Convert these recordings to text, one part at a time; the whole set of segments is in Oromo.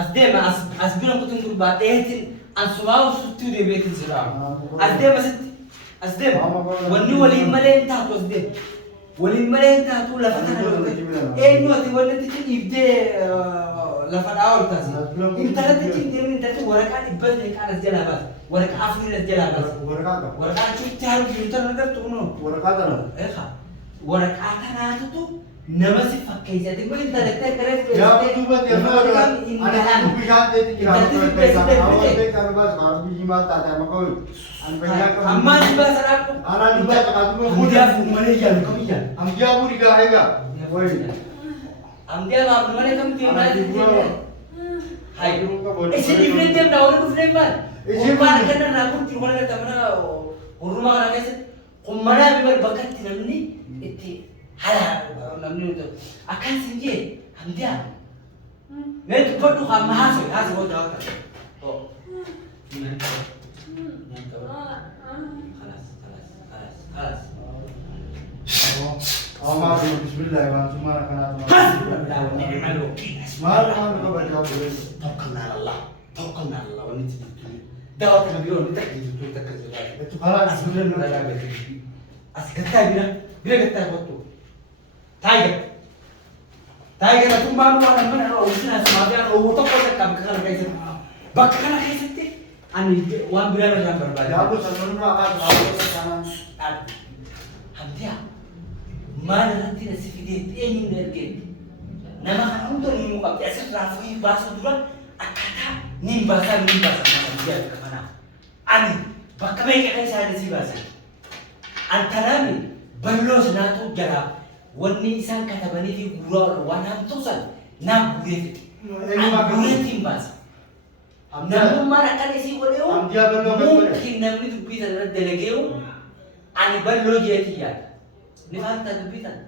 أصدق ما أصبرنا كنت نقول بعدين أنسمعه وشفتوا دي بيت الزراعة أصدق ما ست أصدق وني ولي ملين تحت أصدق ولي ملين تحت ولا فتنا إيه نوتي ولا تكين يبدأ لفنا أول تاسي إنت لا تكين دي من تحت ورقة يبدأ لك على الجلابات بس ورقة عفري الجلابات بس ورقة شو تعرف يوتر نقدر تقولون ورقة إيه خا ورقة أنا أتوتو نمسي فكيسة تقول أنت لقيت كريف يا أبو بكر يا فلان أنا أبو بيشان ده تكلم أنا بيجي كان بس ما بيجي ما تاتا ما كوي أنا بيجي أما جبا سراب أنا جبا كاتو موديا فمانه جال كم جال हम क्या पूरी गाएगा वही हम क्या आप मने कम तीन बार हाय का बोल ऐसे डिफरेंट जब डाउन डिफरेंट बार ऐसे बार करना ना कुछ तिरुमला का तमना उरुमा का कैसे कुम्मड़ा भी बार बकत तिरमनी इतनी हाला नमनी तो akan sinje हम क्या मैं तो पढ़ू हम हास हो जाओ तो خلاص أما بسم الله الرحمن الرحيم ما الرحمن الرحيم توكلنا على الله ونتي دعوة نبيون نتكلم تكلم itu خلاص بسم الله أسكتها بنا كتها وقتو تايجر أتوم بانو أنا من أنا أوزنا سماعي أنا أوتو كذا كم كذا كذا بكرة كذا تي أنا وان بنا نجام برباد ya aku sebelum akan lalu ke sana هم dia mana nanti nasi video ini nerke nama kan untuk ni muka biasa trafik bahasa dulu akata ni bahasa macam dia ke mana ani bakal kayak saya di bahasa antara ni belos natu jara wani isang kata bani di gurau wanam tusan na gure timbas namun mana kan isi boleh mungkin namun itu bisa delegeu ani ballo jeti ya ni fanta dubitan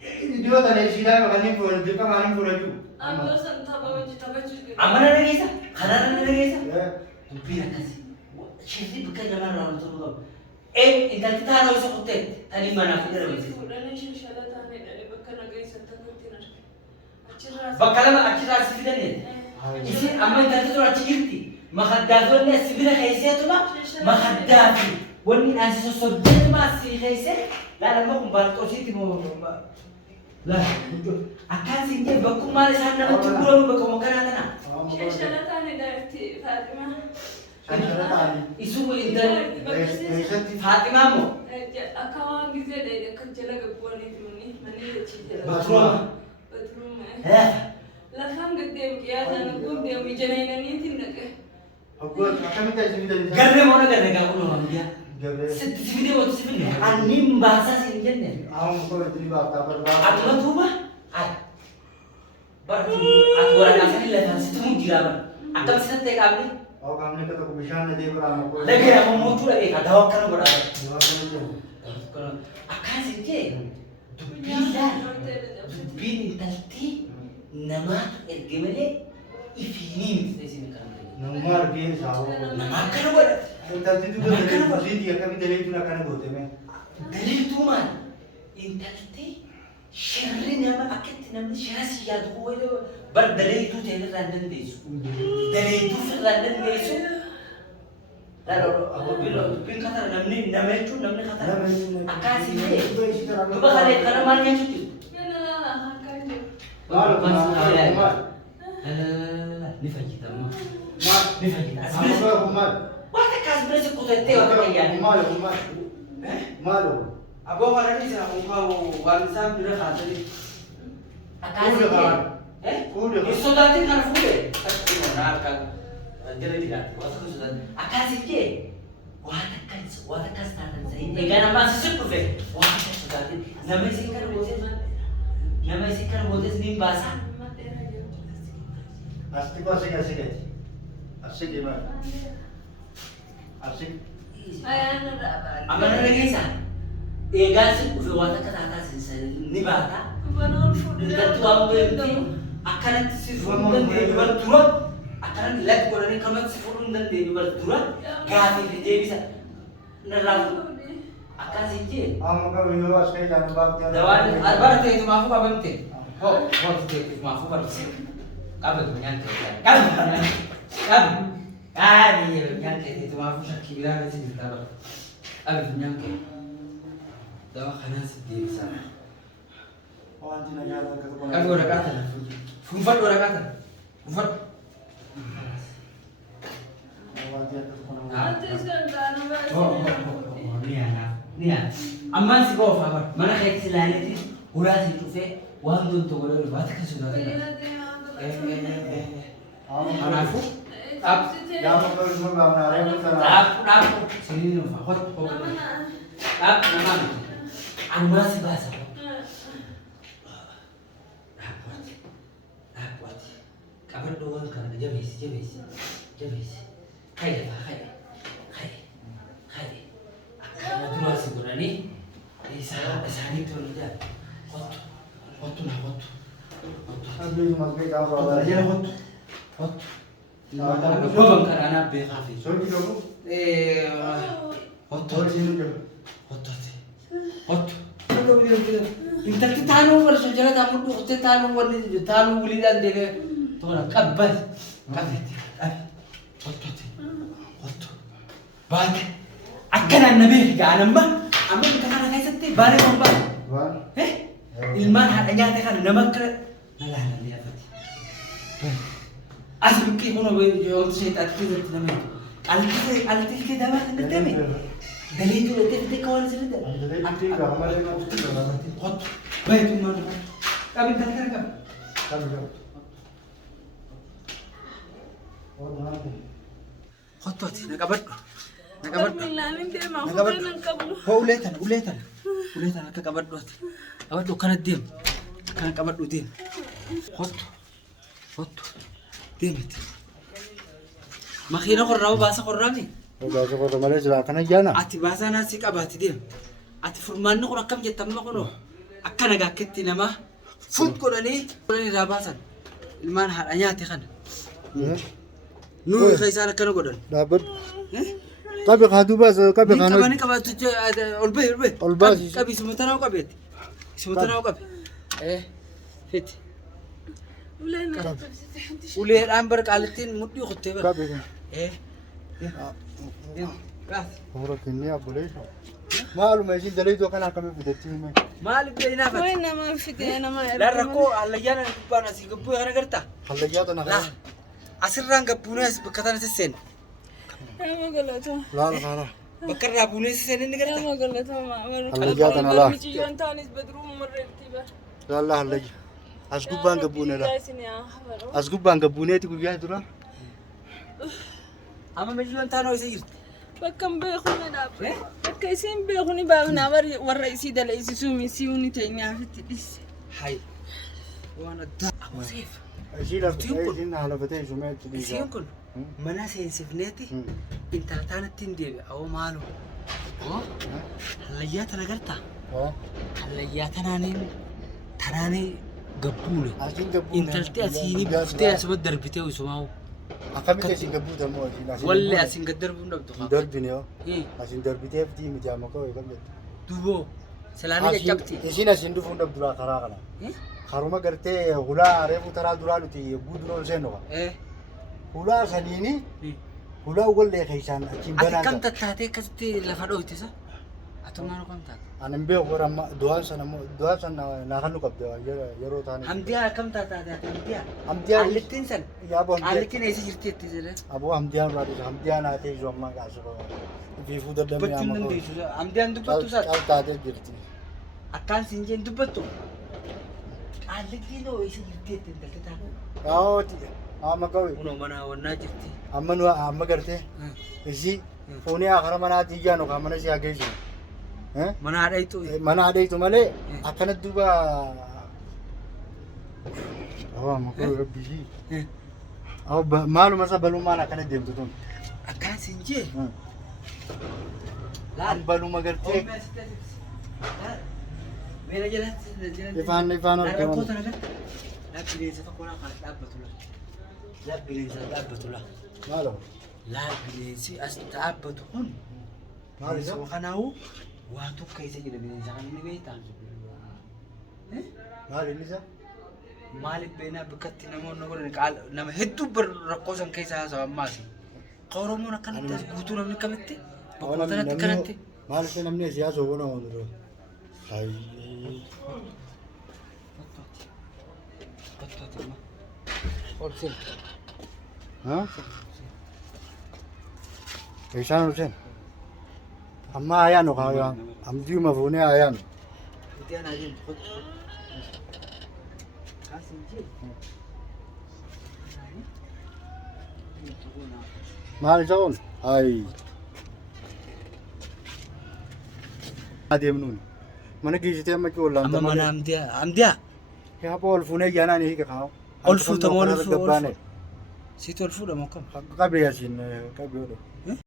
dia tadi sila makanya pun dia kan malam pun lagi Aku santap bawa cita baju. amana lagi sa khana lagi sa dubira kasi chiri bukan nama orang tu indah kita harus sekotet tadi mana kita harus Udahnya shishala tane dari bakal nagai santap kurtinar. bakal akira sifida ni isi amma indah tu orang cikirti makhadafon ni sifida kaisiya tu makhadafi wani nasi sosodet masih kaise la lama kumbantu sih timo lah akan singje baku mari sana mau tiburan baku makan ana Shishala tane dari Fatima. sana tadi isu indah Fatima mo Akawan gize dari kerja gabuan itu mani cita. Bathroom. Lafam gede ya sana gum dia bijanai nani tindak. aku akan minta sini tadi garne mana garne kamu loh dia Gabriel sivide waktu sivide anim bahasa sinjen ni aku kau itu juga kabar baru atau tu bah bar aku orang asal ni lah situ mungkin lah akan situ teh kami oh kami kata aku bisa nanti berapa aku lagi aku mau tu lagi ada waktu kan berada akan sinje dubin talti nama ergemele ifini mesti sini kan nomor dia sahu nama kan berada tadi juga dari posisi dia kami dari itu nak kena buat me dalil tu man intalti sherri nama akit nama syasi ya tu itu bar dalil tu jadi random desu dalil tu random desu lalu aku bilang kata nama itu nama kata akan sih tu bakal karena mana cuci ni fajita mah ni fajita wah kas berasa kuda teh orang yang malu Abo kalau ni saya mau wanita bila kata ni akasi itu sudah ti kan fude tapi mana kan jadi tidak waktu sudah akasi ke wah kas nanti saya jangan masih super wah sudah ti nama sih kan botes ni bahasa asik gimana asik amana lagi sa gasi ufi wata kata atas ni bata Tidak tuang berhenti akan sifurun dan dia berdua akan lihat kalau ni kalau sifurun dan dia berdua ganti dia bisa nerang akan sih kamu kau ini luas kayak jangan bang Dawan, arbar itu maafu apa nanti? Oh, itu maafu baru sih. Kabe menyanyi. Kabe. Kali menyanyi itu maaf sakit bilang sini kabe. Kabe menyanyi. Dawa kanan sedih sana. Wanti na yara ka ko. Kabe udah kata. Fumfat udah kata. Fumfat. Wanti ka ko na. Ate sangka na ba? Nia. Amman si ko fa mana kayak silani ti. Udah si tufe. Wantu to gore baat ka sudah. Anafu. Up. Ya mo ko mo ba na re mo sana. Up. Sini no fa. Hot. Up naman. Amma si basa. Rapat. Kabar doang kan jabis. Kaya. Akan dulu siguro ni. Isa nito nila. Hot. Abi mo ke ka ba. Hot. Babang karana be kafe. So ki lo. Hot. Sino jo. Hot. Intanti tanu verso jala tamu tu tanu wani tanu uli dan dege. Tora kabbas. Kabbeti. Hot. Bak. Akan nabi ga anamba. Amma kana kai satti bare bomba. Wan. Ilman hadanya ta kana namak. Nala dia fati. Asbuki kono be jo se tatki zat namme. Alti ke dawa ngatame. Dalitu te kawal sila da. Ati ka hamare na tu na. Hot. Baik tu mana. Kami tak kira. Kami jo. Oh nanti. Hot nakabat. Milanin dia mau nang kabul. Ho uletan nakabat dot. Kabat do kana dim. Kana kabat do dim. Hot. Dimit. Makina ko raw basa ko rami. Ba so ko male jala kana jana. Ati basa na si kabati dim. Ati furman ko rakam jetam ko no. Akkana gaketti nama. Fut ko ni rabasan. Ilman hadanya ti kan. Nu khaisana kana godon. Dapat. Kabe khadu bas kabe khano. Kabani kabatu olbe. Olbas. Kabi sumutana ko kabet. Sumutana ko kabet. Fit. Ule ambar kalitin mudi khotte ba. Kabe. Bas. Ora kinni abule. Malu mai jin dalai to kana kame fidati mai. Malik bina ba. Wai na ma fide na ma. La rako alayana kubana si gabu ana garta. Halaya to na. La. Asirran gabuna is bakatana sen. Ama galato. La. Bakar rabuna sen ni garta. Ama galato ma. Halaya to na la. Miji yantanis bedroom marreti ba. La halaya. Asgubban gabuna la. Asgubban gabuna ti gubiya dura. Ama miji yantano isir. Bakkan beekuni dhaabbe. Bakka isin beekuni baafna warra isii dala isi sumi siuni teenyaa fitti dhisse. Hay. Wana da. Abu Saif. Ashila fitin hala fitin shumet ti. Isiin kun mana seensifneeti intalataanattiin deebi awoo maalo. Hallayyaa tana garta. Hallayyaa tanaanii gabbuune. Intalti asiinii buuftee asuma darbitee isumaa'u. Akkamite isin gabbuuta moo isin Walli asin gaddarbuun dhabdu. darbine yoo asin darbiteef diimi jaama koo eegam jettu. Duboo salaanii caccabti. Isin asin dhufuun dhabduraa karaa kana. Haruma gartee hulaa reefu taraa duraa nuti yogguu dura ol seennu qaba. Hulaa saniini hulaa wallee keessaan achiin Ati banaan kam tattaatee akkasitti lafa dho'itisa? Ati maal kam taate? ani hin beeku warra amma du'aan sana naa kan nu qabde yeroo taane. Hamdiyaa kam taataate ati hamdiyaa? Hamdiyaa Halittiin san? yaaboo Halittiin eessa jirti itti jedhee? aboo hamdiyaan raadisa hamdiyaan haatee isu ammaa kaasuu fiifuu dadhabee Dubbachuun amma dandeessu. Hamdiyaan dubbattu isaati? cal taatee jirti. Akkaan siin jeen dubbattu? Halittiin hoo eessa jirti itti intalti taate? Yaa'ooti amma kawai Kunoo mana hawwannaa jirti. amma gartee isi fuunii akara manaatii ijaan yookaan mana si hageessu. Mana haadhaitu. Mana haadhaitu malee akkana duuba. Amma kawai rabbishii. Maaluma isa balummaan akkana deemtu tun. Akkaan siin jee? An baluma gartee. Meera jalatti. Ifaan argaman. Rakkoo sana garte. Laa bineensa tokko laa kan dhaabbatu laa. Laa bineensa dhaabbatu laa. Maaloo? Laa bineensi as dhaabbatu kun. Maal isa? Kanaafuu waa tokko isa jedha bineensa kan inni beektaa. Maal inni isa? Maaliif beenaa bikkatti namoonni godhan qaala nama hedduu bir rakkoo san keessa haasawa ammaasi. Oromoon akkanatti as guutuu namni kamitti bakkuma sanatti kanatti. Maaliif namni siyaasa hubannoo waan dura? Isaan ulseen. Amma ayaan okaa amdii mafuunee ayaan. Maal isa kun? Ay. Adeemnuun. Mana geessitee amma kee ollaan. Amma mana amdiyaa. Yaa bool fuunee yaanaan hiika kaa'u. Ol fuutamoo ol fuudhamoo kam? Siit ol fuudhamoo kam? Qabee asiin qabee oduu.